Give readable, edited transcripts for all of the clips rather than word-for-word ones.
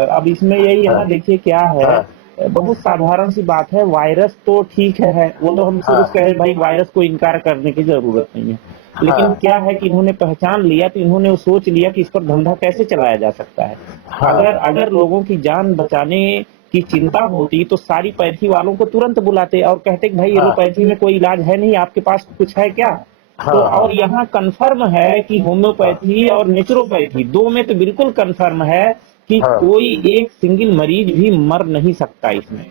अब इसमें यही है ना, हाँ देखिए क्या है, हाँ बहुत साधारण सी बात है, वायरस तो ठीक है, वो तो हम शुरू हाँ से कहे भाई वायरस को इनकार करने की जरूरत नहीं है, लेकिन हाँ क्या है कि इन्होंने पहचान लिया, तो इन्होंने वो सोच लिया कि इस पर धंधा कैसे चलाया जा सकता है। अगर हाँ अगर लोगों की जान बचाने की चिंता होती तो सारी पैथी वालों को तुरंत बुलाते और कहते कि भाई हाँ एलोपैथी में कोई इलाज है नहीं, आपके पास कुछ है क्या। तो हाँ और हाँ यहाँ कंफर्म है कि हाँ होम्योपैथी और नेचुरोपैथी दो में तो बिल्कुल कंफर्म है कि हाँ कोई एक सिंगल मरीज भी मर नहीं सकता इसमें।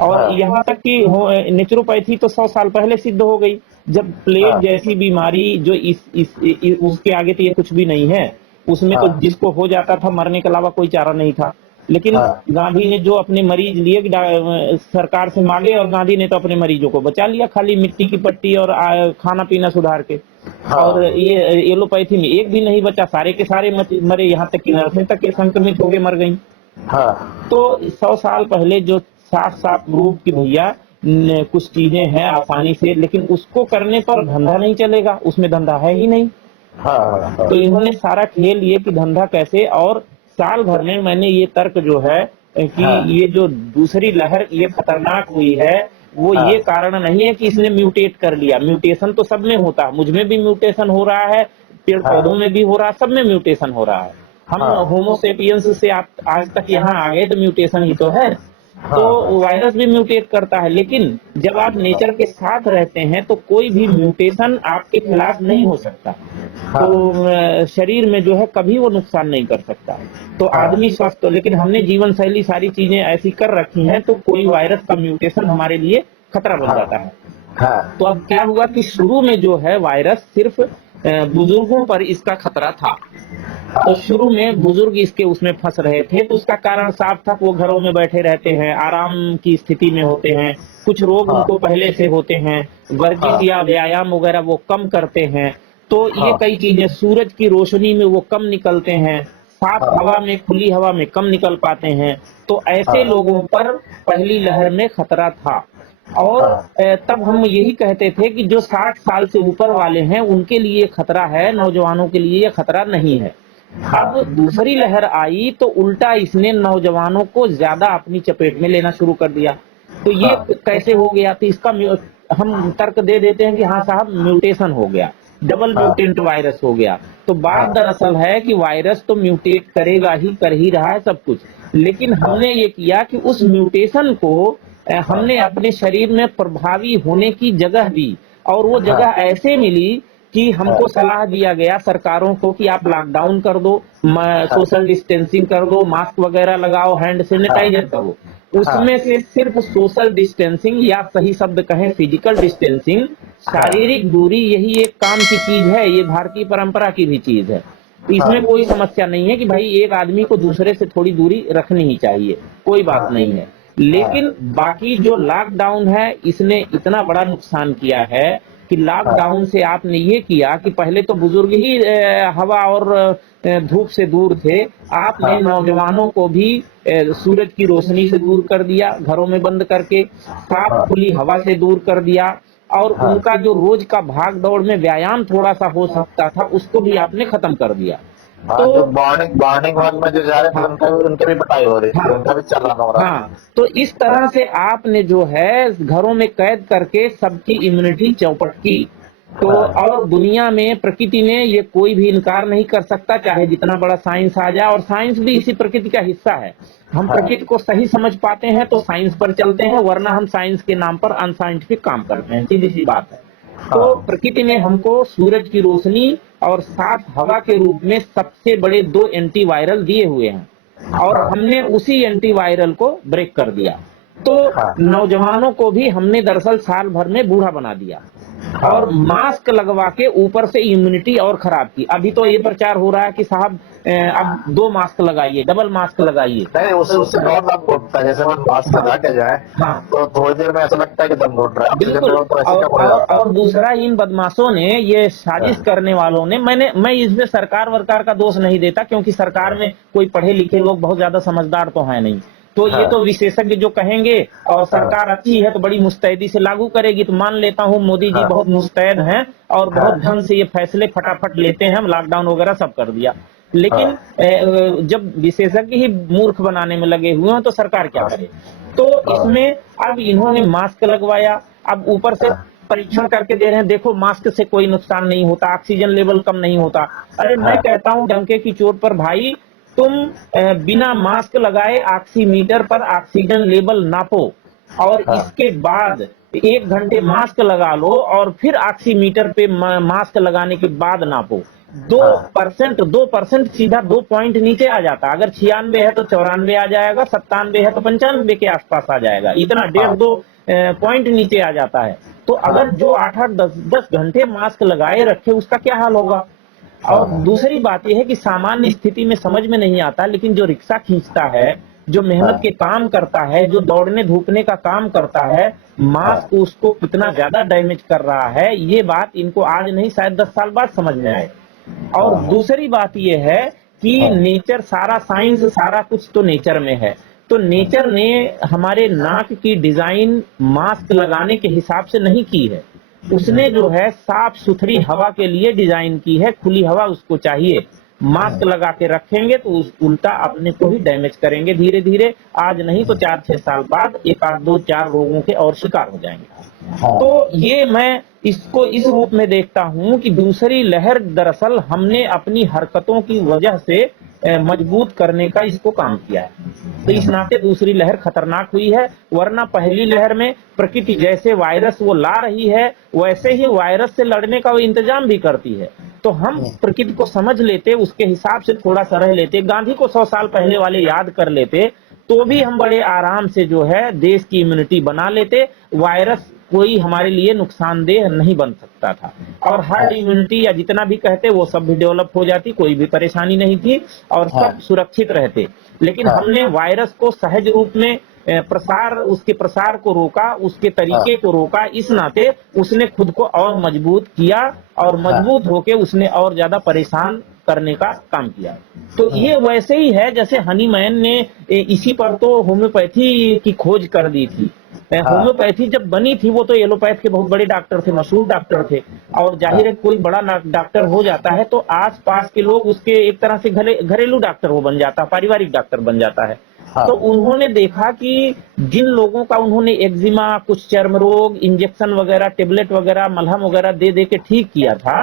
और हाँ यहाँ तक कि नेचुरोपैथी तो 100 साल पहले सिद्ध हो गई, जब प्लेग हाँ जैसी बीमारी जो उसके आगे तो ये कुछ भी नहीं है, उसमें तो हाँ जिसको हो जाता था मरने के अलावा कोई चारा नहीं था। लेकिन हाँ गांधी ने जो अपने मरीज लिए सरकार से मांगे, और गांधी ने तो अपने मरीजों को बचा लिया, खाली मिट्टी की पट्टी और खाना पीना सुधार के। और हाँ ये एलोपैथी में एक भी नहीं बचा, सारे के सारे मरे, यहाँ तक कि नर्सें तक के संक्रमित हो गए, मर गई। हाँ तो 100 साल पहले जो साफ साफ प्रूव की भैया कुछ चीजें हैं आसानी से, लेकिन उसको करने पर धंधा नहीं चलेगा, उसमें धंधा है ही नहीं। हाँ हाँ तो इन्होंने सारा खेल ये कि धंधा कैसे, और साल भर में मैंने ये तर्क जो है कि हाँ ये जो दूसरी लहर ये खतरनाक हुई है, वो ये हाँ कारण नहीं है कि इसने म्यूटेट कर लिया, म्यूटेशन तो सब में होता है, मुझ में भी म्यूटेशन हो रहा है, पेड़ पौधों हाँ में भी हो रहा है, सब में म्यूटेशन हो रहा है। हम हाँ होमोसेपियंस से आज तक यहाँ आ गए तो म्यूटेशन ही तो है। तो हाँ हाँ वायरस भी म्यूटेट करता है, लेकिन जब आप नेचर के साथ रहते हैं तो कोई भी म्यूटेशन आपके खिलाफ नहीं हो सकता। तो हाँ शरीर में जो है कभी वो नुकसान नहीं कर सकता। तो आदमी हाँ स्वस्थ हो, लेकिन हमने जीवन शैली सारी चीजें ऐसी कर रखी हैं, तो कोई वायरस का म्यूटेशन हमारे लिए खतरा बन हाँ जाता है। हाँ तो अब क्या हुआ कि शुरू में जो है वायरस सिर्फ बुजुर्गों पर इसका खतरा था। तो शुरू में बुजुर्ग इसके उसमें फंस रहे थे, तो उसका कारण साफ था, वो घरों में बैठे रहते हैं, आराम की स्थिति में होते हैं, कुछ रोग उनको हाँ पहले से होते हैं, वर्जिश हाँ या व्यायाम वगैरह वो कम करते हैं। तो ये हाँ कई चीजें, सूरज की रोशनी में वो कम निकलते हैं, साफ हवा हाँ में, खुली हवा में कम निकल पाते हैं। तो ऐसे हाँ लोगों पर पहली लहर में खतरा था। और हाँ तब हम यही कहते थे कि जो 60 साल से ऊपर वाले हैं उनके लिए खतरा है, नौजवानों के लिए खतरा नहीं है। अब हाँ दूसरी लहर आई तो उल्टा इसने नौजवानों को ज्यादा अपनी चपेट में लेना शुरू कर दिया। तो ये हाँ कैसे हो गया, तो इसका हम तर्क दे देते हैं कि हाँ साहब म्यूटेशन हो गया, डबल हाँ म्यूटेंट वायरस हो गया। तो बात हाँ दरअसल है कि वायरस तो म्यूटेट करेगा ही, कर ही रहा है सब कुछ, लेकिन हाँ हमने ये किया कि उस म्यूटेशन को हमने हाँ अपने शरीर में प्रभावी होने की जगह दी, और वो जगह हाँ ऐसे मिली कि हमको हाँ सलाह दिया गया सरकारों को कि आप लॉकडाउन कर दो, सोशल डिस्टेंसिंग कर दो, मास्क वगैरह लगाओ, हैंड सैनिटाइजर करो। उसमें से सिर्फ सोशल डिस्टेंसिंग, या सही शब्द कहें फिजिकल डिस्टेंसिंग, शारीरिक दूरी, यही एक काम की चीज है, ये भारतीय परंपरा की भी चीज है। तो इसमें कोई समस्या नहीं है कि भाई एक आदमी को दूसरे से थोड़ी दूरी रखनी ही चाहिए, कोई बात नहीं है। लेकिन बाकी जो लॉकडाउन है इसने इतना बड़ा नुकसान किया है कि लॉकडाउन से आपने ये किया कि पहले तो बुजुर्ग ही हवा और धूप से दूर थे, आपने नौजवानों को भी सूरज की रोशनी से दूर कर दिया, घरों में बंद करके, साफ खुली हवा से दूर कर दिया, और उनका जो रोज का भाग दौड़ में व्यायाम थोड़ा सा हो सकता था उसको भी आपने खत्म कर दिया। हाँ तो जो मॉर्निंग मॉर्निंग वॉक में जो जा रहे थे हाँ उनके भी पिटाई हो रही थी, हाँ उनका भी चालान हो रहा था। हाँ, तो इस तरह से आपने जो है घरों में कैद करके सबकी इम्यूनिटी चौपट की। तो हाँ और दुनिया में प्रकृति ने, ये कोई भी इनकार नहीं कर सकता, चाहे जितना बड़ा साइंस आ जाए, और साइंस भी इसी प्रकृति का हिस्सा है। हम हाँ प्रकृति को सही समझ पाते हैं तो साइंस पर चलते हैं, वरना हम साइंस के नाम पर अनसाइंटिफिक काम करते हैं, सीधी सी बात है। तो हाँ प्रकृति ने हमको सूरज की रोशनी और साफ हवा के रूप में सबसे बड़े दो एंटीवायरल दिए हुए हैं, और हाँ हमने उसी एंटीवायरल को ब्रेक कर दिया। तो हाँ नौजवानों को भी हमने दरअसल साल भर में बूढ़ा बना दिया, और हाँ मास्क लगवा के ऊपर से इम्यूनिटी और खराब की। अभी तो ये प्रचार हो रहा है कि साहब अब 2 मास्क लगाइए, डबल मास्क लगाइए। नहीं, उससे उससे बहुत दम घुटता है, जैसे मैं मास्क हाँ हटा के जाए हाँ, तो थोड़ी देर में ऐसा लगता है कि दम घुट रहा है, ऑक्सीजन बिल्कुल। लेवल तो ऐसे और कम हो और, जाता और दूसरा, इन बदमाशों ने, ये साजिश है। करने वालों ने, मैं इसमें सरकार वरकार का दोष नहीं देता, क्योंकि सरकार में कोई पढ़े लिखे लोग बहुत ज्यादा समझदार तो है नहीं। तो ये हाँ तो विशेषज्ञ जो कहेंगे, और सरकार हाँ अच्छी है तो बड़ी मुस्तैदी से लागू करेगी, तो मान लेता हूँ मोदी जी हाँ बहुत मुस्तैद हैं और बहुत हाँ ढंग से ये फैसले फटाफट लेते हैं, हम लॉकडाउन वगैरह सब कर दिया। लेकिन जब विशेषज्ञ ही मूर्ख बनाने में लगे हुए हैं तो सरकार क्या करे। तो इसमें अब इन्होंने मास्क लगवाया, अब ऊपर से परीक्षण करके दे रहे हैं, देखो मास्क से कोई नुकसान नहीं होता, ऑक्सीजन लेवल कम नहीं होता। अरे मैं कहता हूं डंके की चोट पर भाई, तुम बिना मास्क लगाए ऑक्सीमीटर पर ऑक्सीजन लेवल नापो और इसके बाद 1 घंटे मास्क लगा लो और फिर ऑक्सीमीटर पे मास्क लगाने के बाद नापो। 2% सीधा 2 पॉइंट नीचे आ जाता। अगर 96 है तो 94 आ जाएगा, 97 है तो 95 के आसपास आ जाएगा, इतना 1.5-2 पॉइंट नीचे आ जाता है। तो अगर जो 8-8 10 घंटे मास्क लगाए रखे उसका क्या हाल होगा। और दूसरी बात यह है कि सामान्य स्थिति में समझ में नहीं आता, लेकिन जो रिक्शा खींचता है, जो मेहनत के काम करता है, जो दौड़ने धूपने का काम करता है, मास्क उसको कितना ज्यादा डैमेज कर रहा है, ये बात इनको आज नहीं शायद 10 साल बाद समझ में आए। और दूसरी बात यह है कि नेचर, सारा साइंस, सारा कुछ तो नेचर में है। तो नेचर ने हमारे नाक की डिजाइन मास्क लगाने के हिसाब से नहीं की है, उसने जो है साफ सुथरी हवा के लिए डिजाइन की है। खुली हवा उसको चाहिए। मास्क लगा के रखेंगे तो उस उल्टा अपने को ही डैमेज करेंगे धीरे धीरे। आज नहीं तो 4-6 साल बाद 1-2-4 रोगों के और शिकार हो जाएंगे। तो ये मैं इसको इस रूप में देखता हूं कि दूसरी लहर दरअसल हमने अपनी हरकतों की वजह से मजबूत करने का इसको काम किया है। तो इस नाते दूसरी लहर खतरनाक हुई है, वरना पहली लहर में प्रकृति जैसे वायरस वो ला रही है वैसे ही वायरस से लड़ने का वो इंतजाम भी करती है। तो हम प्रकृति को समझ लेते, उसके हिसाब से थोड़ा सा रह लेते, गांधी को 100 साल पहले वाले याद कर लेते, तो भी हम बड़े आराम से जो है देश की इम्यूनिटी बना लेते। वायरस कोई हमारे लिए नुकसानदेह नहीं बन सकता था और हर्ड इम्यूनिटी या जितना भी कहते वो सब भी डेवलप हो जाती, कोई भी परेशानी नहीं थी और सब सुरक्षित रहते। लेकिन हमने वायरस को सहज रूप में उसके प्रसार को रोका, उसके तरीके को रोका, इस नाते उसने खुद को और मजबूत किया और मजबूत होके उसने और ज्यादा परेशान करने का काम किया। तो ये वैसे ही है जैसे हनीमैन ने इसी पर तो होम्योपैथी की खोज कर दी थी। होम्योपैथी जब बनी थी वो तो एलोपैथ के बहुत बड़े डॉक्टर थे, मशहूर डॉक्टर थे, और जाहिर है कोई बड़ा डॉक्टर हो जाता है तो आसपास के लोग उसके एक तरह से घरेलू डॉक्टर वो बन जाता है, पारिवारिक डॉक्टर बन जाता है। तो उन्होंने देखा कि जिन लोगों का उन्होंने एक्जिमा, कुछ चर्म रोग, इंजेक्शन वगैरह, टेबलेट वगैरह, मलहम वगैरह दे दे के ठीक किया था,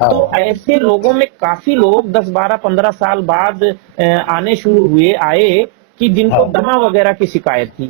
तो ऐसे लोगों में काफी लोग 10, 12, 15 साल बाद आने शुरू हुए आए कि जिनको दमा वगैरह की शिकायत थी।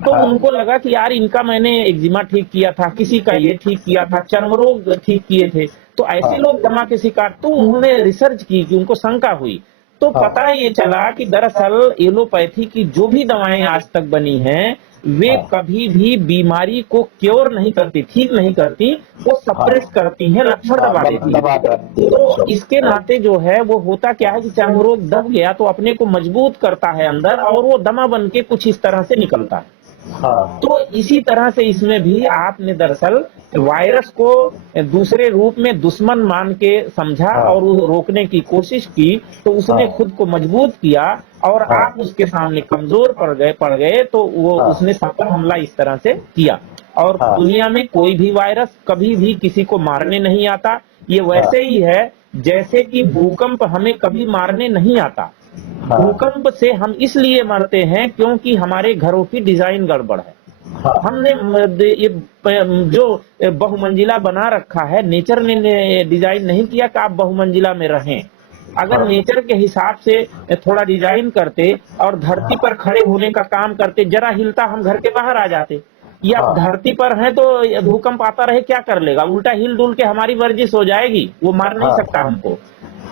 तो उनको लगा कि यार इनका मैंने एक्जिमा ठीक किया था, किसी का ये ठीक किया था, चर्म रोग ठीक किए थे, तो ऐसे लोग दमा के शिकार। तो उन्होंने रिसर्च की कि उनको शंका हुई, तो पता ये चला कि दरअसल एलोपैथी की जो भी दवाएं आज तक बनी हैं वे कभी भी बीमारी को क्योर नहीं करती, ठीक नहीं करती, वो सप्रेस करती हैं, लक्षण दबा देती है। तो इसके नाते जो है वो होता क्या है कि चर्म रोग दब गया तो अपने को मजबूत करता है अंदर और वो दमा बन के कुछ इस तरह से निकलता है। तो इसी तरह से इसमें भी आपने दरअसल वायरस को दूसरे रूप में दुश्मन मान के समझा और रोकने की कोशिश की, तो उसने खुद को मजबूत किया और आप उसके सामने कमजोर पड़ गए तो वो उसने सफल हमला इस तरह से किया। और दुनिया में कोई भी वायरस कभी भी किसी को मारने नहीं आता। ये वैसे ही है जैसे कि भूकंप हमें कभी मारने नहीं आता। भूकंप से हम इसलिए मरते हैं क्योंकि हमारे घरों की डिजाइन गड़बड़ है। हमने ये जो बहुमंजिला बना रखा है, नेचर ने डिजाइन नहीं किया कि आप बहुमंजिला में रहें। अगर नेचर के हिसाब से थोड़ा डिजाइन करते और धरती पर खड़े होने का काम करते, जरा हिलता हम घर के बाहर आ जाते। या धरती पर है तो भूकंप आता रहे क्या कर लेगा, उल्टा हिल डुल के हमारी वर्जिश हो जाएगी, वो मार नहीं सकता हमको।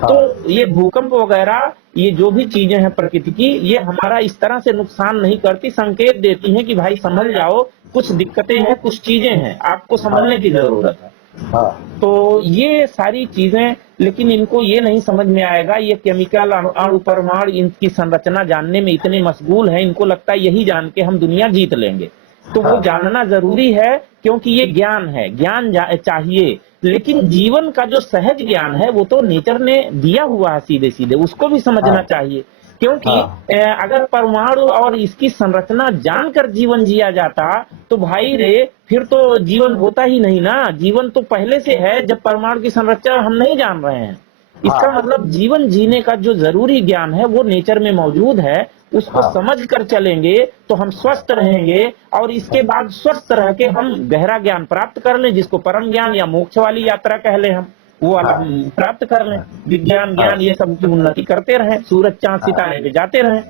तो ये भूकंप वगैरह ये जो भी चीजें हैं प्रकृति की, ये हमारा इस तरह से नुकसान नहीं करती, संकेत देती हैं कि भाई समझ जाओ कुछ दिक्कतें हैं, कुछ चीजें हैं, आपको समझने की जरूरत है। तो ये सारी चीजें, लेकिन इनको ये नहीं समझ में आएगा, ये केमिकल अणु परमाणु इनकी संरचना जानने में इतने मशगूल हैं, इनको लगता है यही जान के हम दुनिया जीत लेंगे। तो वो जानना जरूरी है क्योंकि ये ज्ञान है, ज्ञान चाहिए, लेकिन जीवन का जो सहज ज्ञान है वो तो नेचर ने दिया हुआ है सीधे सीधे, उसको भी समझना चाहिए। क्योंकि अगर परमाणु और इसकी संरचना जानकर जीवन जिया जाता तो भाई रे फिर तो जीवन होता ही नहीं ना। जीवन तो पहले से है जब परमाणु की संरचना हम नहीं जान रहे हैं। इसका मतलब जीवन जीने का जो जरूरी ज्ञान है वो नेचर में मौजूद है, उसको समझ कर चलेंगे तो हम स्वस्थ रहेंगे, और इसके बाद स्वस्थ रह के हम गहरा ज्ञान प्राप्त कर लें, जिसको परम ज्ञान या मोक्ष वाली यात्रा कह लें, हम वो वाला हम प्राप्त कर लें। विज्ञान ज्ञान ये सब की उन्नति करते रहें, सूरज चांद सितारे पे जाते रहें।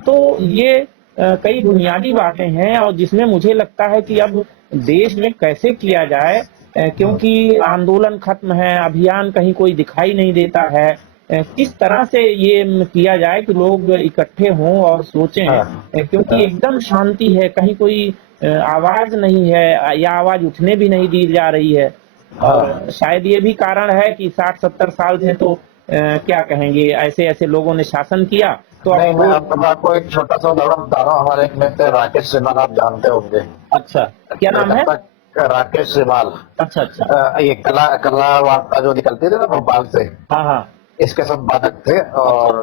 तो ये कई बुनियादी बातें हैं, और जिसमें मुझे लगता है कि अब देश में कैसे किया जाए, क्योंकि आंदोलन खत्म है, अभियान कहीं कोई दिखाई नहीं देता है, किस तरह से ये किया जाए कि लोग इकट्ठे हों और सोचें, क्योंकि एकदम शांति है, कहीं कोई आवाज नहीं है, या आवाज उठने भी नहीं दी जा रही है। और शायद ये भी कारण है कि 60-70 साल से तो क्या कहेंगे, ऐसे ऐसे लोगों ने शासन किया। तो नहीं, मैं अब आपको एक छोटा सा उदाहरण बता रहा हूँ। हमारे एक मित्र राकेश सिमाल, आप जानते होंगे। अच्छा, क्या नाम है? राकेश सिमाल। अच्छा अच्छा। ये कला वार्ता जो निकलती थी ना भोपाल से, हाँ हाँ। इसके संपादक थे, और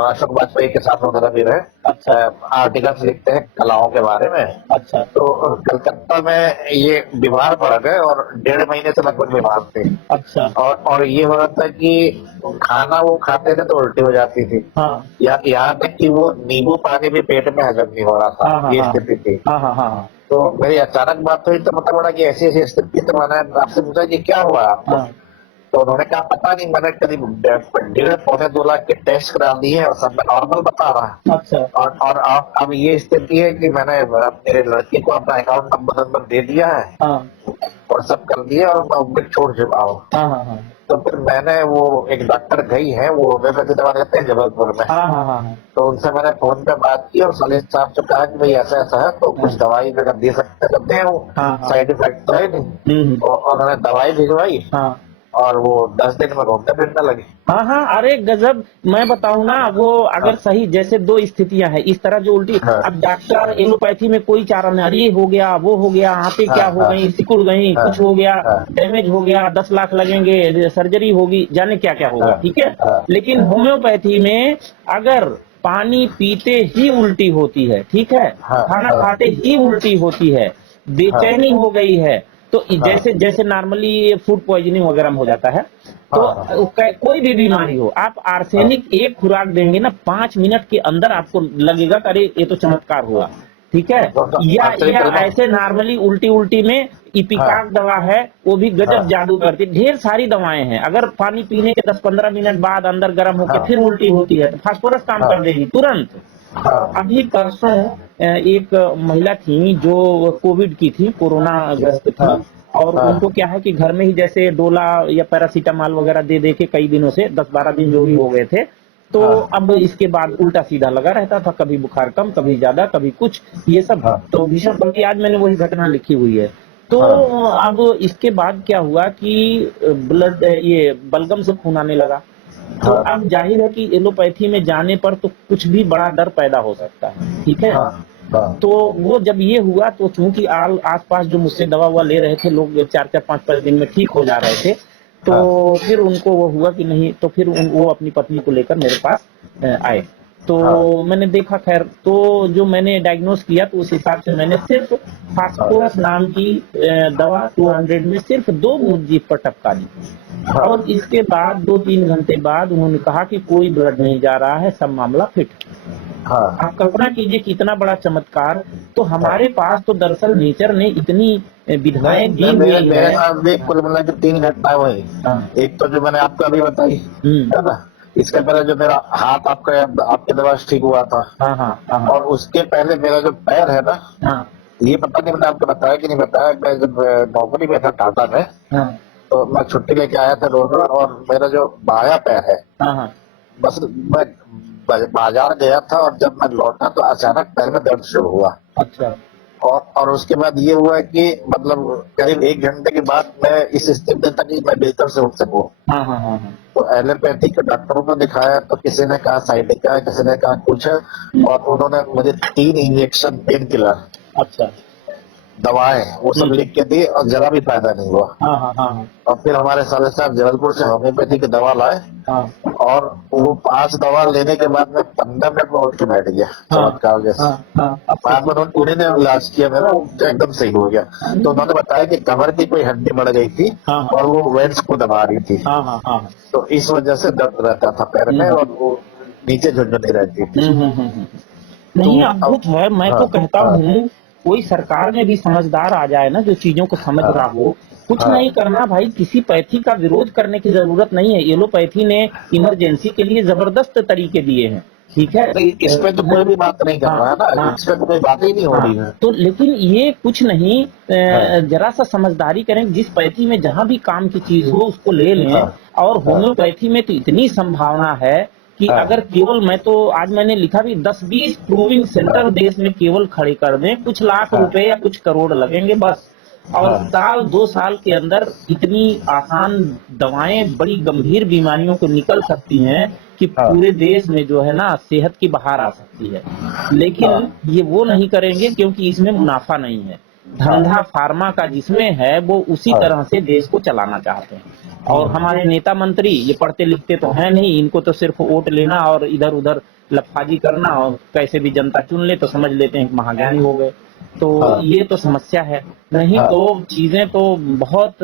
अशोक वाजपेयी के साथ वगैरह भी रहे। अच्छा आर्टिकल्स लिखते हैं कलाओं के बारे में। अच्छा। तो कलकत्ता में ये बीमार पड़ गए, और 1.5 महीने से लगभग बीमार थे। अच्छा। और ये हो रहा था कि खाना वो खाते थे तो उल्टी हो जाती थी, हाँ या यहाँ तक कि वो नींबू पानी भी पेट में हजम नहीं हो रहा था। हाँ हाँ ये हाँ स्थिति थी। हाँ हाँ हाँ तो मेरी अचानक बात हुई तो पता पड़ा कि ऐसी ऐसी स्थिति। तो मैंने आपसे पूछा कि क्या हुआ आपको? हाँ। तो उन्होंने कहा पता नहीं, मैंने करीब 1.5-1.25 लाख के टेस्ट करा दिए हैं और सब में नॉर्मल बता रहा है। अच्छा और अब ये स्थिति है कि मैंने मेरे लड़के को अपना अकाउंट नंबर दे दिया है, हाँ और सब कर दिया, और मैं उनको छोड़ चुका हूँ। हाँ हाँ हाँ तो फिर मैंने वो एक डॉक्टर गई है, वो होम्योपैथी दवा देते हैं जबलपुर में। हाँ हाँ हाँ तो उनसे मैंने फोन पे बात की, और सलीम साहब से कहा कि भाई ऐसा ऐसा है, तो कुछ दवाई अगर दे सकते तो दें, वो हाँ हाँ। साइड इफेक्ट तो है नहीं। और उन्होंने दवाई भिजवाई, हाँ और वो 10 दिन में घूमने फिरने लगे। हाँ हाँ। अरे गजब, मैं बताऊं ना, वो अगर सही, जैसे दो स्थितियां हैं इस तरह जो उल्टी, अब डॉक्टर एलोपैथी में कोई चारा नहीं, अरे हो गया वो हो गया, आंखें क्या हो गई, सिकुड़ गई, कुछ हो गया, डैमेज हो गया, 10 लाख लगेंगे, सर्जरी होगी, जाने क्या क्या होगा, ठीक है। लेकिन होम्योपैथी में अगर पानी पीते ही उल्टी होती है, ठीक है, खाना खाते ही उल्टी होती है, बेचैनी हो गई है, तो जैसे जैसे नॉर्मली फूड पॉइजनिंग वगैरह में हो जाता है, तो कोई भी बीमारी हो, आप आर्सेनिक एक खुराक देंगे ना, 5 मिनट के अंदर आपको लगेगा कि अरे ये तो चमत्कार हुआ, ठीक है। या ऐसे नॉर्मली उल्टी उल्टी में इपिकाक दवा है, वो भी गजब जादू करती है। ढेर सारी दवाएं हैं, अगर पानी पीने के 10-15 मिनट बाद अंदर गर्म होकर फिर उल्टी होती है तो फास्फोरस काम कर देगी तुरंत। अभी परसों एक महिला थी जो कोविड की थी, कोरोना ग्रस्त थी, और उनको क्या है कि घर में ही जैसे डोला या पैरासीटामॉल वगैरह दे दे के कई दिनों से 10-12 दिन जो भी हो गए थे, तो अब इसके बाद उल्टा सीधा लगा रहता था, कभी बुखार कम, कभी ज्यादा, कभी कुछ, ये सब। तो भीषण, बल्कि आज मैंने वही घटना लिखी हुई है। तो अब इसके बाद क्या हुआ कि ब्लड, ये बलगम से खून आने लगा। तो अब जाहिर है कि एलोपैथी में जाने पर तो कुछ भी बड़ा डर पैदा हो सकता है, ठीक है। तो वो जब ये हुआ तो चूंकि आसपास जो मुझसे दवा हुआ ले रहे थे लोग, 4-5 दिन में ठीक हो जा रहे थे, तो फिर उनको वो हुआ कि नहीं, तो फिर वो अपनी पत्नी को लेकर मेरे पास आए। तो मैंने देखा, खैर, तो जो मैंने डायग्नोस किया तो उस हिसाब से मैंने सिर्फ फास्फोरस नाम की दवा 200 में सिर्फ 2 बूंद जीभ पर टपका दी, और इसके बाद 2-3 घंटे बाद उन्होंने कहा कि कोई ब्लड नहीं जा रहा है, सब मामला फिट। आप कल्पना कीजिए कितना बड़ा चमत्कार। तो हमारे पास तो दरअसल नेचर ने इतनी विधवाएं दी हुई है। मेरे साथ भी कुल मिला के 3 घटनाएं हुई। एक तो जो मैंने आपको अभी बताई है ना, इसके पहले जो मेरा हाथ आपके दवा से ठीक हुआ था, और उसके पहले मेरा जो पैर है ना, ये पता नहीं मैंने आपको बताया कि नहीं बताया, मैं जब नौकरी में था टाटा में, तो मैं छुट्टी लेके आया था रोड, और मेरा जो बायां पैर है, बस मैं बाजार गया था, और जब मैं लौटा तो अचानक पैर में दर्द शुरू हुआ। अच्छा। और उसके बाद ये हुआ कि मतलब करीब 1 घंटे के बाद मैं इस स्थिति तक मैं बिस्तर से उठ सकूं। तो एलोपैथी के डॉक्टरों को दिखाया, तो किसी ने कहा साइटिक है, किसी ने कहा कुछ है, और उन्होंने मुझे 3 इंजेक्शन पेन किलर, अच्छा, दवाएं वो सब लिख के दी और जरा भी फायदा नहीं हुआ। हाँ। और फिर हमारे साले साहब जबलपुर से होम्योपैथी की दवा लाए हाँ और वो 5 दवा लेने के बाद में 15 मिनट में उठ के बैठ गया चमत्कार जैसे। अब बाद में उन्हीं ने इलाज किया मेरा, वो एकदम सही हो गया। तो उन्होंने बताया कि कमर की कोई हड्डी बढ़ गई थी और वो वेंट्स को दबा रही थी, तो इस वजह से दर्द रहता था पैर में और वो नीचे झुनझुनी रहती थी। नहीं, तो अद्भुत है। मैं तो कहता हूँ कोई सरकार में भी समझदार आ जाए ना, जो चीजों को समझ रहा हो। कुछ नहीं करना भाई, किसी पैथी का विरोध करने की जरूरत नहीं है। एलोपैथी ने इमरजेंसी के लिए जबरदस्त तरीके दिए हैं, ठीक है। इस पे तो कोई भी बात नहीं कर रहा है ना, इस पे तो कोई बात ही नहीं हो रही है। तो लेकिन ये कुछ नहीं, जरा सा समझदारी करें। जिस पैथी में जहां भी काम की चीज हो उसको ले लें। और होम्योपैथी में तो इतनी संभावना है कि अगर केवल, मैं तो आज मैंने लिखा भी 10-20 प्रूविंग सेंटर देश में केवल खड़े कर दें, कुछ लाख रुपए या कुछ करोड़ लगेंगे बस। और साल 2 साल के अंदर इतनी आसान दवाएं बड़ी गंभीर बीमारियों को निकल सकती हैं कि पूरे देश में जो है ना सेहत की बहार आ सकती है। लेकिन ये वो नहीं करेंगे क्योंकि इसमें मुनाफा नहीं है। धंधा फार्मा का जिसमें है वो उसी तरह से देश को चलाना चाहते हैं। और हमारे नेता मंत्री ये पढ़ते लिखते तो हैं नहीं, इनको तो सिर्फ वोट लेना और इधर उधर लफाजी करना, और कैसे भी जनता चुन ले तो समझ लेते हैं कि महाज्ञानी हो गए। तो ये तो समस्या है। नहीं तो चीजें तो बहुत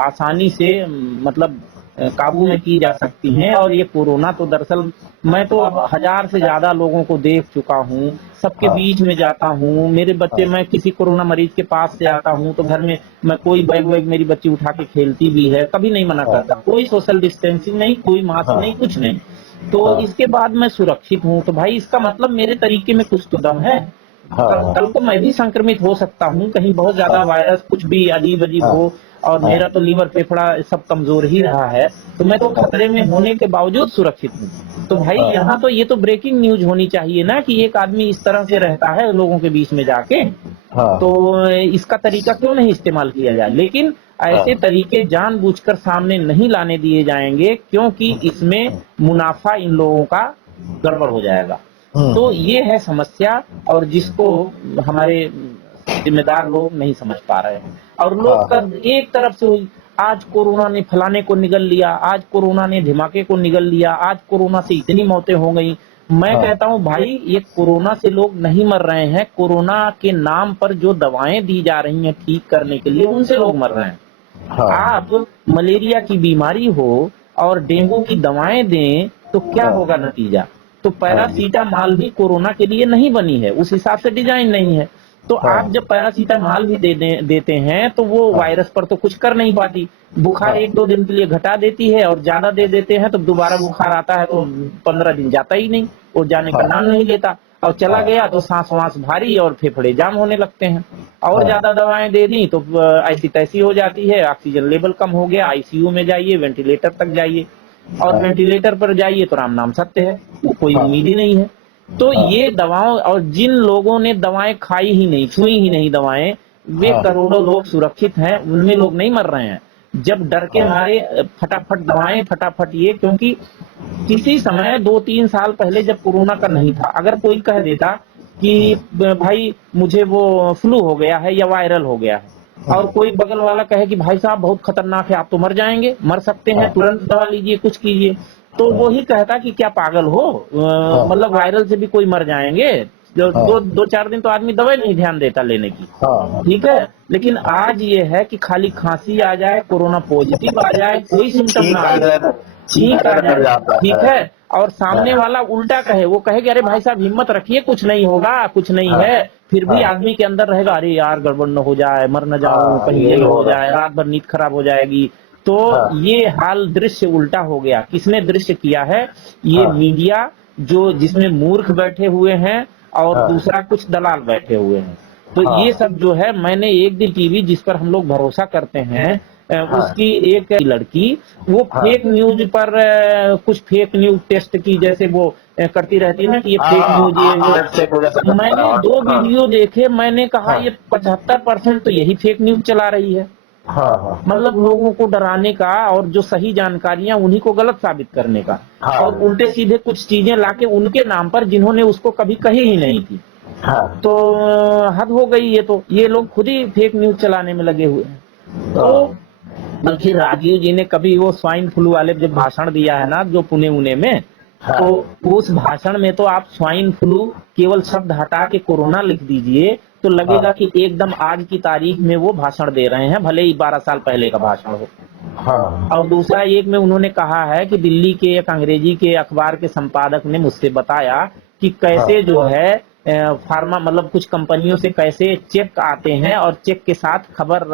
आसानी से मतलब काबू में की जा सकती हैं। और ये कोरोना तो दरअसल मैं तो 1000 से ज्यादा लोगों को देख चुका हूँ, सबके बीच में जाता हूँ। मेरे बच्चे, मैं किसी कोरोना मरीज के पास से आता हूँ तो घर में मैं कोई बैग वैग मेरी बच्ची उठा के खेलती भी है, कभी नहीं मना करता। कोई सोशल डिस्टेंसिंग नहीं, कोई मास्क नहीं, कुछ नहीं। तो इसके बाद मैं सुरक्षित हूँ। तो भाई इसका मतलब मेरे तरीके में कुछ तो दम है। कल को मैं भी संक्रमित हो सकता हूँ, कहीं बहुत ज्यादा वायरस कुछ भी अजीब अजीब हो, और मेरा तो लीवर फेफड़ा सब कमजोर ही रहा है, तो मैं तो खतरे में होने के बावजूद सुरक्षित हूँ। तो भाई यहाँ तो ये तो ब्रेकिंग न्यूज होनी चाहिए ना कि एक आदमी इस तरह से रहता है लोगों के बीच में जाके। तो इसका तरीका क्यों नहीं इस्तेमाल किया जाए। लेकिन ऐसे तरीके जानबूझकर सामने नहीं लाने दिए जाएंगे, क्योंकि इसमें मुनाफा इन लोगों का गड़बड़ हो जाएगा। तो ये है समस्या, और जिसको हमारे जिम्मेदार लोग नहीं समझ पा रहे हैं। और लोग कर एक तरफ से आज कोरोना ने फलाने को निगल लिया, आज कोरोना ने धिमाके को निगल लिया, आज कोरोना से इतनी मौतें हो गई। मैं कहता हूं भाई, ये कोरोना से लोग नहीं मर रहे हैं, कोरोना के नाम पर जो दवाएं दी जा रही हैं ठीक करने के लिए, उनसे लोग मर रहे हैं। आप मलेरिया की बीमारी हो और डेंगू की दवाएं दें तो क्या होगा नतीजा। तो पैरासीटामॉल भी कोरोना के लिए नहीं बनी है, उस हिसाब से डिजाइन नहीं है। तो आप जब पैरासीटामॉल भी देते हैं तो वो वायरस पर तो कुछ कर नहीं पाती। बुखार 1-2 दिन के लिए घटा देती है, और ज्यादा दे देते हैं तो दोबारा बुखार आता है तो 15 दिन जाता ही नहीं, और जाने का नाम नहीं लेता। और चला गया तो सांस वांस भारी और फेफड़े जाम होने लगते हैं। और ज्यादा दवाएं दे दी तो ऐसी तैसी हो जाती है, ऑक्सीजन लेवल कम हो गया, आईसीयू में जाइए, वेंटिलेटर तक जाइए, और वेंटिलेटर पर जाइए तो राम नाम सत्य है, कोई उम्मीद ही नहीं है। तो ये दवाओं, और जिन लोगों ने दवाएं खाई ही नहीं, छुई ही नहीं दवाएं, वे करोड़ों लोग सुरक्षित हैं, उनमें लोग नहीं मर रहे हैं। जब डर के मारे फटाफट दवाएं, फटाफट ये, क्योंकि किसी समय 2-3 साल पहले जब कोरोना का नहीं था, अगर कोई कह देता कि भाई मुझे वो फ्लू हो गया है या वायरल हो गया है, और कोई बगल वाला कहे कि भाई साहब बहुत खतरनाक है, आप तो मर जाएंगे, मर सकते हैं, तुरंत दवा लीजिए, कुछ कीजिए, तो वो ही कहता कि क्या पागल हो, मतलब वायरल से भी कोई मर जाएंगे। 2-4 दिन तो आदमी दवा नहीं ध्यान देता लेने की, ठीक है। लेकिन आज ये है कि खाली खांसी आ जाए, कोरोना पॉजिटिव आ जाए, कोई सिम्टम ना आ जाए, ठीक आ जाए, ठीक है, और सामने वाला उल्टा कहे, वो कहे कि अरे भाई साहब हिम्मत रखिए, कुछ नहीं होगा, कुछ नहीं है, फिर भी आदमी के अंदर रहेगा अरे यार गड़बड़ न हो जाए, मर न जाऊं, कहीं ये हो जाए, रात भर नींद खराब हो जाएगी। तो ये हाल दृश्य उल्टा हो गया। किसने दृश्य किया है? ये मीडिया, जो जिसमें मूर्ख बैठे हुए हैं और दूसरा कुछ दलाल बैठे हुए हैं। तो ये सब जो है, मैंने एक दिन टीवी जिस पर हम लोग भरोसा करते हैं, उसकी एक लड़की वो फेक न्यूज पर कुछ फेक न्यूज टेस्ट की, जैसे वो करती रहती है ना कि ये फेक न्यूज, ये मैंने 2 वीडियो देखे, मैंने कहा ये 75% तो यही फेक न्यूज चला रही है। मतलब लोगों को डराने का, और जो सही जानकारियां उन्हीं को गलत साबित करने का, और उल्टे सीधे कुछ चीजें लाके उनके नाम पर जिन्होंने उसको कभी कही ही नहीं थी। हाँ, तो हद हो गई। ये लोग खुद ही फेक न्यूज चलाने में लगे हुए हैं। तो बल्कि राजीव जी ने कभी वो स्वाइन फ्लू वाले जब भाषण दिया है ना, जो पुणे उने में, तो हाँ, उस भाषण में तो आप स्वाइन फ्लू केवल शब्द हटा के कोरोना लिख दीजिए तो लगेगा हाँ, कि एकदम आज की तारीख में वो भाषण दे रहे हैं, भले ही 12 साल पहले का भाषण हो। हाँ, और दूसरा एक में उन्होंने कहा है कि दिल्ली के एक अंग्रेजी के अखबार के संपादक ने मुझसे बताया कि कैसे जो है फार्मा मतलब कुछ कंपनियों से कैसे चेक आते हैं और चेक के साथ खबर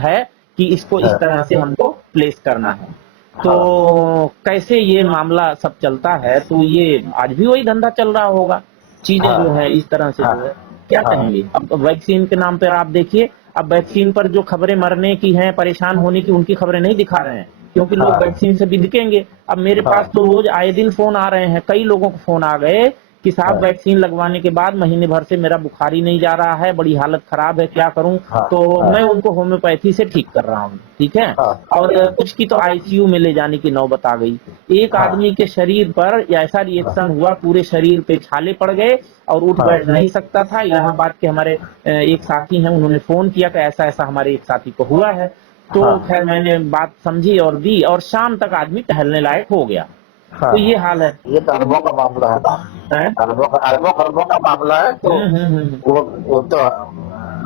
है कि इसको इस हाँ, तरह से हमको प्लेस करना है। तो हाँ, कैसे ये मामला सब चलता है, तो ये आज भी वही धंधा चल रहा होगा। चीजें जो है हाँ, इस तरह से हाँ, जो है, क्या हाँ, कहेंगे। अब वैक्सीन के नाम पर आप देखिए, अब वैक्सीन पर जो खबरें मरने की हैं, परेशान होने की, उनकी खबरें नहीं दिखा रहे हैं क्योंकि लोग हाँ, वैक्सीन से भी दिखेंगे। अब मेरे पास हाँ, तो रोज आए दिन फोन आ रहे हैं, कई लोगों को फोन आ गए कि साहब हाँ, वैक्सीन लगवाने के बाद महीने भर से मेरा बुखार ही नहीं जा रहा है, बड़ी हालत खराब है, क्या करूं। हाँ, तो हाँ, मैं उनको होम्योपैथी से ठीक कर रहा हूं, ठीक है। हाँ, और कुछ की तो आईसीयू में ले जाने की नौबत आ गई। एक हाँ, आदमी के शरीर पर ऐसा रिएक्शन हुआ, पूरे शरीर पे छाले पड़ गए और उठ बैठ हाँ, नहीं सकता था। इलाहाबाद के हमारे एक साथी हैं, उन्होंने फोन किया कि ऐसा ऐसा हमारे एक साथी को हुआ है। तो हाँ, खैर मैंने बात समझी और दी, और शाम तक आदमी टहलने लायक हो गया। तो ये हाँ। हाल है। ये तो अरबों का मामला है ना, हैं? अरबों खरबों का मामला है। तो हम्म। वो तो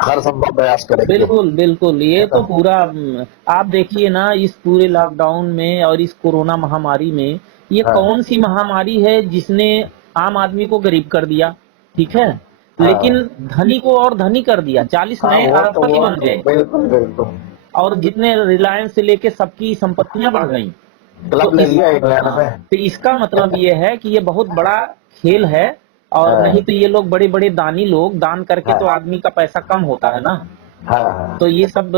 हर संभव प्रयास करेंगे, बिल्कुल बिल्कुल, है ये तो ना। पूरा आप देखिए ना, इस पूरे लॉकडाउन में और इस कोरोना महामारी में ये हाँ, कौन सी महामारी है जिसने आम आदमी को गरीब कर दिया, ठीक है, लेकिन हाँ, धनी को और धनी कर दिया। 40 हाँ, नए अरबपति बन गए बिल्कुल बिल्कुल। और जितने रिलायंस से लेके सबकी संपत्तियां बढ़ गई। तो क्लब ले इस लिया इंग्लैंड हाँ, में। तो इसका मतलब ये है कि ये बहुत बड़ा खेल है। और नहीं हाँ, तो ये लोग बड़े बड़े दानी लोग दान करके तो हाँ, आदमी का पैसा कम होता है ना। हाँ, तो हाँ, ये सब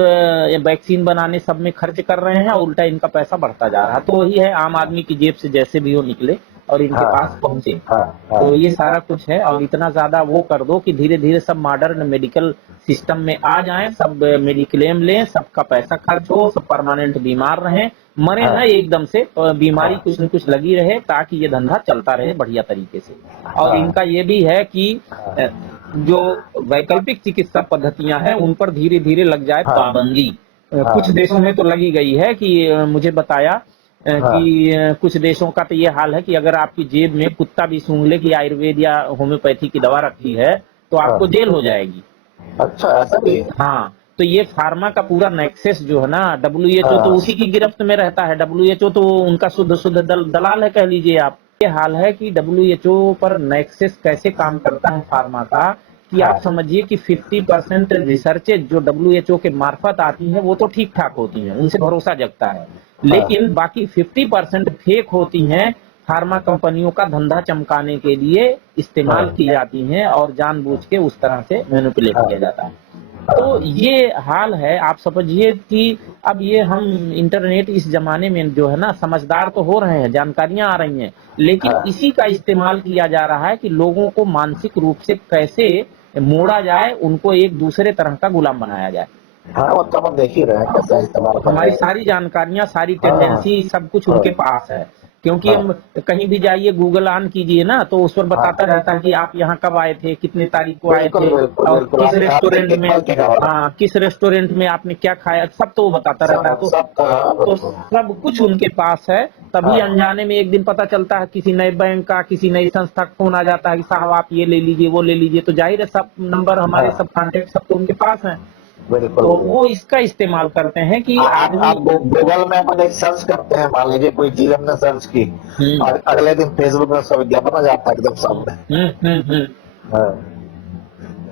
वैक्सीन बनाने सब में खर्च कर रहे हैं और उल्टा इनका पैसा बढ़ता जा रहा है। तो वही है, आम आदमी की जेब से जैसे भी वो निकले और इनके हाँ, पास पहुंचे। हाँ, हाँ, तो ये सारा कुछ है, और इतना ज्यादा वो कर दो कि धीरे धीरे सब मॉडर्न मेडिकल सिस्टम में आ जाएं, सब मेडिक्लेम लें, सबका पैसा खर्च हो, सब परमानेंट बीमार रहें, मरे ना हाँ, एकदम से, बीमारी हाँ, कुछ न कुछ लगी रहे ताकि ये धंधा चलता रहे बढ़िया तरीके से। और हाँ, इनका ये भी है कि हाँ, जो वैकल्पिक चिकित्सा पद्धतियां हैं उन पर धीरे धीरे लग जाए हाँ, पाबंदी। कुछ हाँ, देशों में तो लगी गई है कि मुझे बताया हाँ, कि कुछ देशों का तो ये हाल है कि अगर आपकी जेब में कुत्ता भी सूंघ ले कि आयुर्वेद या होम्योपैथी की दवा रखी है तो आपको हाँ। जेल हो जाएगी। अच्छा, ऐसा भी है? हाँ, तो ये फार्मा का पूरा नेक्सस जो है ना, डब्ल्यूएचओ तो हाँ, उसी की गिरफ्त में रहता है। डब्ल्यूएचओ तो उनका शुद्ध शुद्ध दलाल है, कह लीजिए आप। ये हाल है कि डब्ल्यूएचओ पर नेक्सस कैसे काम करता है फार्मा का, कि आप हाँ, समझिए कि 50% रिसर्चेज जो डब्ल्यूएचओ के मार्फत आती हैं वो तो ठीक ठाक होती हैं, उनसे भरोसा जगता है। हाँ, लेकिन बाकी 50% फेक होती हैं, फार्मा कंपनियों का धंधा चमकाने के लिए इस्तेमाल हाँ, की जाती हैं और जानबूझ के उस तरह से मैनिपुलेट हाँ, किया जाता है। तो हाँ, ये हाल है। आप समझिए कि अब ये हम इंटरनेट इस जमाने में जो है ना, समझदार तो हो रहे हैं, जानकारियां आ रही हैं, लेकिन हाँ, इसी का इस्तेमाल किया जा रहा है कि लोगों को मानसिक रूप से कैसे मोड़ा जाए, उनको एक दूसरे तरह का गुलाम बनाया जाए। हाँ, वो तो हम देख ही रहे हैं कैसा इस्तेमाल कर हमारी रहे हैं। सारी जानकारियां, सारी हाँ, टेंडेंसी, सब कुछ हाँ, उनके पास है। क्योंकि हाँ, हम कहीं भी जाइए, गूगल ऑन कीजिए ना, तो उस पर हाँ, बताता रहता है कि आप यहाँ कब आए थे, कितने तारीख को आए बिल्कुल थे, बिल्कुल और बिल्कुल। किस आपने रेस्टोरेंट एक में, पल की खबर है। हाँ, किस रेस्टोरेंट में आपने क्या खाया, सब तो वो बताता रहता है। सब सब हाँ, तो बिल्कुल। सब कुछ उनके पास है। तभी हाँ, अनजाने में एक दिन पता चलता है, किसी नए बैंक का, किसी नई संस्था का फोन आ जाता है कि साहब आप ये ले लीजिए, वो ले लीजिए। तो जाहिर है सब नंबर हमारे, हाँ, सब कॉन्टेक्ट सब तो उनके पास हैं। बिल्कुल तो वो बिल्कुल। इसका इस्तेमाल करते हैं कि आदमी। आप गूगल में अपन एक सर्च करते हैं, मान लीजिए कोई चीज हमने सर्च की हम्म और अगले दिन फेसबुक में उसका विज्ञापन आ जाता है एकदम सामने। हम्म। हाँ,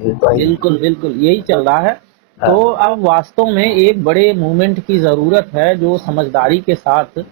ये तो है। बिल्कुल बिल्कुल, यही चल रहा है। तो हाँ, अब वास्तव में एक बड़े मूवमेंट की जरूरत है जो समझदारी के साथ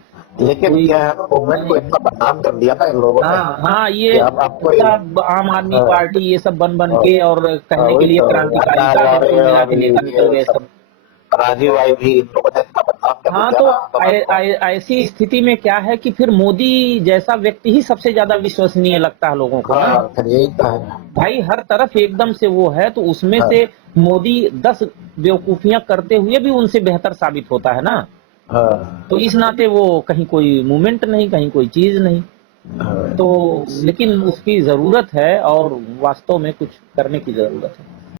लेकिन कोई क्या है, मूवमेंट को बने। इतना बदनाम कर दिया ना इन लोगों ने हाँ हाँ, कि ये अब आपको सब आम आदमी हाँ, पार्टी ये सब बन बन हाँ, के और हाँ, कहने के वही लिए तो क्रांतिकारी था, अन्ना जब कुल मिला के हजारे नेता निकल ये गए सब सब। राजीव आई भी इन लोगों ने इतना बदनाम कर हाँ, दिया तो ना आंदोलन को। ऐसी स्थिति में क्या है कि फिर मोदी जैसा व्यक्ति ही सबसे ज्यादा विश्वसनीय लगता है लोगों को ना। हाँ, फिर यही तो है। भाई हर तरफ एकदम से वो है, तो उसमें हाँ, से मोदी 10 बेवकूफियां करते हुए भी उनसे बेहतर साबित होता है ना। हाँ, तो इस नाते वो कहीं कोई मूवमेंट नहीं, कहीं कोई चीज नहीं। हाँ। तो लेकिन उसकी जरूरत है और वास्तव में कुछ करने की जरूरत है।